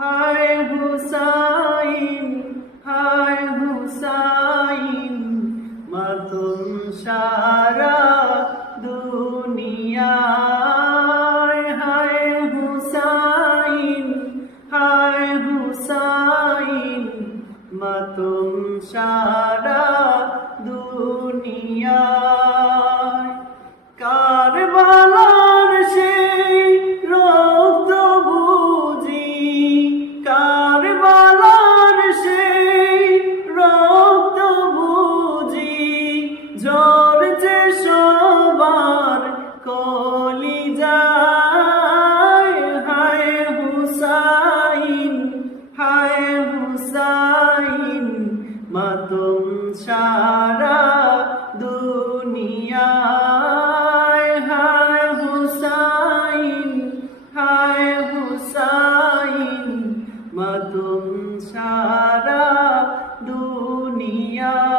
হায় হুসাইন, হায় হুসাইন, মাতুম সারা দুনিয়ায়। হায় হুসাইন, হায় হুসাইন, মাতুম সারা দুনিয়ায়। কারবালার সেই রক্ত বুঝি, কারবালার সেই রক্ত বুঝি, ঝরছে সবার কলিজায়। হায় হুসাইন, হায় হুসাইন, মাতুম সারা দুনিয়ায়। হায় হুসাইন, হায় হুসাইন, মাতুম সারা দুনিয়া।